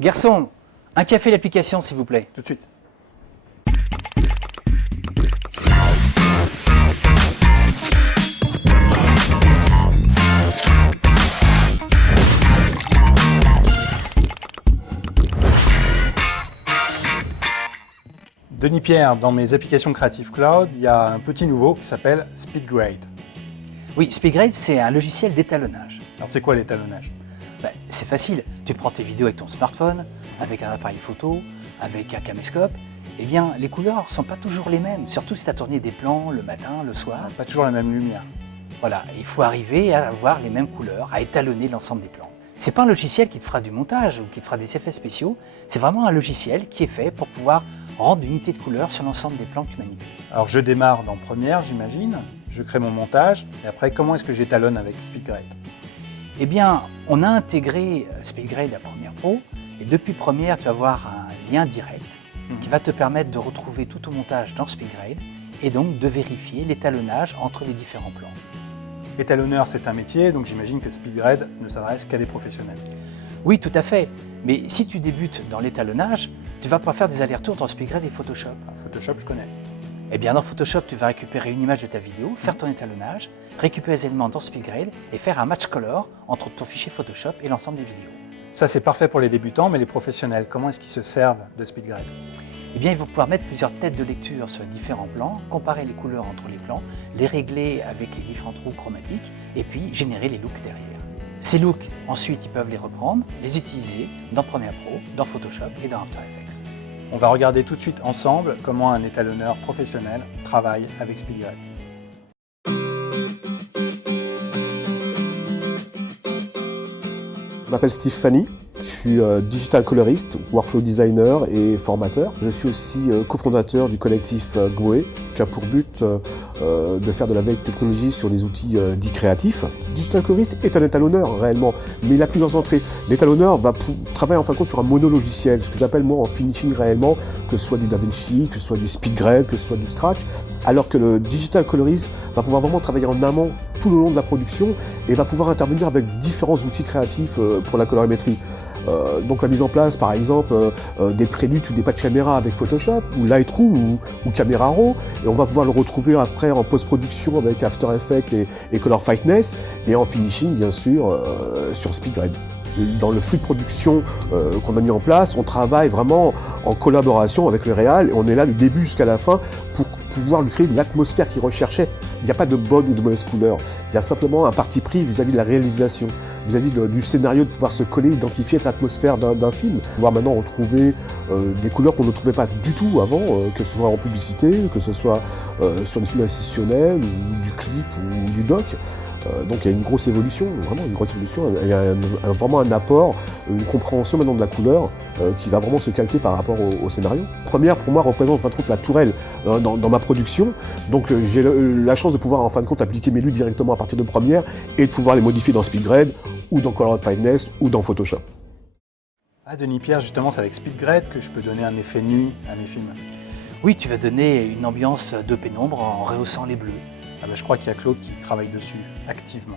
Garçon, un café d'application s'il vous plaît. Tout de suite. Denis Pierre, dans mes applications Creative Cloud, il y a un petit nouveau qui s'appelle SpeedGrade. Oui, SpeedGrade, c'est un logiciel d'étalonnage. Alors c'est quoi l'étalonnage ? C'est facile. Tu prends tes vidéos avec ton smartphone, avec un appareil photo, avec un caméscope. Eh bien, les couleurs ne sont pas toujours les mêmes, surtout si tu as tourné des plans le matin, le soir. Pas toujours la même lumière. Voilà, il faut arriver à avoir les mêmes couleurs, à étalonner l'ensemble des plans. C'est pas un logiciel qui te fera du montage ou qui te fera des effets spéciaux, c'est vraiment un logiciel qui est fait pour pouvoir rendre une unité de couleur sur l'ensemble des plans que tu manipules. Alors je démarre dans Premiere, j'imagine, je crée mon montage, et après comment est-ce que j'étalonne avec SpeedGrade ? Eh bien, on a intégré SpeedGrade à Premiere Pro, et depuis Premiere, tu vas avoir un lien direct qui va te permettre de retrouver tout ton montage dans SpeedGrade, et donc de vérifier l'étalonnage entre les différents plans. Étalonneur, c'est un métier, donc j'imagine que SpeedGrade ne s'adresse qu'à des professionnels. Oui, tout à fait. Mais si tu débutes dans l'étalonnage, tu vas pouvoir faire des allers-retours entre SpeedGrade et Photoshop. Photoshop, je connais. Eh bien, dans Photoshop, tu vas récupérer une image de ta vidéo, faire ton étalonnage, récupérer les éléments dans SpeedGrade et faire un match color entre ton fichier Photoshop et l'ensemble des vidéos. Ça, c'est parfait pour les débutants, mais les professionnels, comment est-ce qu'ils se servent de SpeedGrade ? Eh bien, ils vont pouvoir mettre plusieurs têtes de lecture sur les différents plans, comparer les couleurs entre les plans, les régler avec les différents trous chromatiques et puis générer les looks derrière. Ces looks, ensuite, ils peuvent les reprendre, les utiliser dans Premiere Pro, dans Photoshop et dans After Effects. On va regarder tout de suite ensemble comment un étalonneur professionnel travaille avec SpeedGrade. Je m'appelle Steve Fanny, je suis digital colorist, workflow designer et formateur. Je suis aussi cofondateur du collectif Goé, qui a pour but de faire de la veille technologie sur des outils dits créatifs. Digital colorist est un étalonneur réellement, mais il a plusieurs entrées. L'étalonneur va travailler en fin de compte sur un monologiciel, ce que j'appelle moi en finishing réellement, que ce soit du DaVinci, que ce soit du SpeedGrade, que ce soit du Scratch, alors que le digital colorist va pouvoir vraiment travailler en amont tout le long de la production et va pouvoir intervenir avec différents outils créatifs pour la colorimétrie. Donc la mise en place par exemple des préludes ou des patchs caméra avec Photoshop ou Lightroom ou Camera Raw, et on va pouvoir le retrouver après en post-production avec After Effects et Color Fightness, et en finishing bien sûr sur SpeedGrade. Dans le flux de production qu'on a mis en place, on travaille vraiment en collaboration avec le réal, et on est là du début jusqu'à la fin pour pouvoir lui créer l'atmosphère qu'il recherchait. Il n'y a pas de bonne ou de mauvaise couleur, il y a simplement un parti pris vis-à-vis de la réalisation, vis-à-vis du scénario, de pouvoir se coller, identifier l'atmosphère d'un film. Pouvoir maintenant retrouver des couleurs qu'on ne trouvait pas du tout avant, que ce soit en publicité, que ce soit sur des films institutionnels, ou du clip, ou du doc. Donc il y a une grosse évolution, vraiment une grosse évolution, il y a vraiment un apport, une compréhension maintenant de la couleur qui va vraiment se calquer par rapport au scénario. Première, pour moi, représente en fin de compte la tourelle dans ma production, donc j'ai la chance de pouvoir en fin de compte appliquer mes luttes directement à partir de Première et de pouvoir les modifier dans SpeedGrade ou dans Color Fightness ou dans Photoshop. Ah, Denis Pierre, justement, c'est avec SpeedGrade que je peux donner un effet nuit à mes films. Oui, tu vas donner une ambiance de pénombre en rehaussant les bleus. Ah ben, je crois qu'il y a Claude qui travaille dessus activement.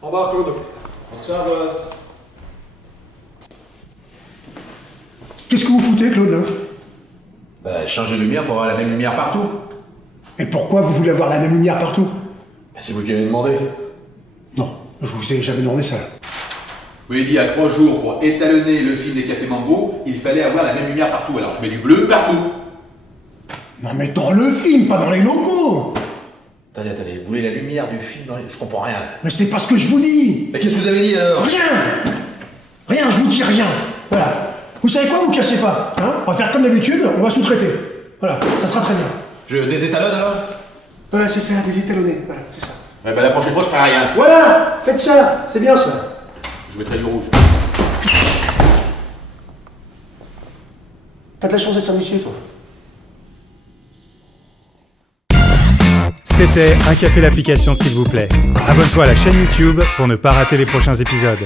Au revoir Claude. Bonsoir boss. Qu'est-ce que vous foutez Claude là ? Changer de lumière pour avoir la même lumière partout. Et pourquoi vous voulez avoir la même lumière partout ? C'est vous qui m'avez demandé. Non, je vous ai jamais demandé ça. Vous m'avez dit il y a 3 jours, pour étalonner le film des Cafés Mambo, il fallait avoir la même lumière partout. Alors je mets du bleu partout. Non mais dans le film, pas dans les locaux. Attendez, vous voulez la lumière du film dans les... Je comprends rien là. Mais c'est pas ce que je vous dis. Mais qu'est-ce que vous avez dit alors ? Rien, je vous dis rien. Voilà. Vous savez quoi, vous cassez pas, hein ? On va faire comme d'habitude, on va sous-traiter. Voilà, ça sera très bien. Je désétalonne alors ? Voilà, c'est ça, désétalonner, voilà, c'est ça. Ouais, la prochaine fois je ferai rien. Voilà, faites ça, c'est bien ça. Je mettrai du rouge. T'as de la chance d'être métier, toi. C'était Un café d'application s'il vous plaît. Abonne-toi à la chaîne YouTube pour ne pas rater les prochains épisodes.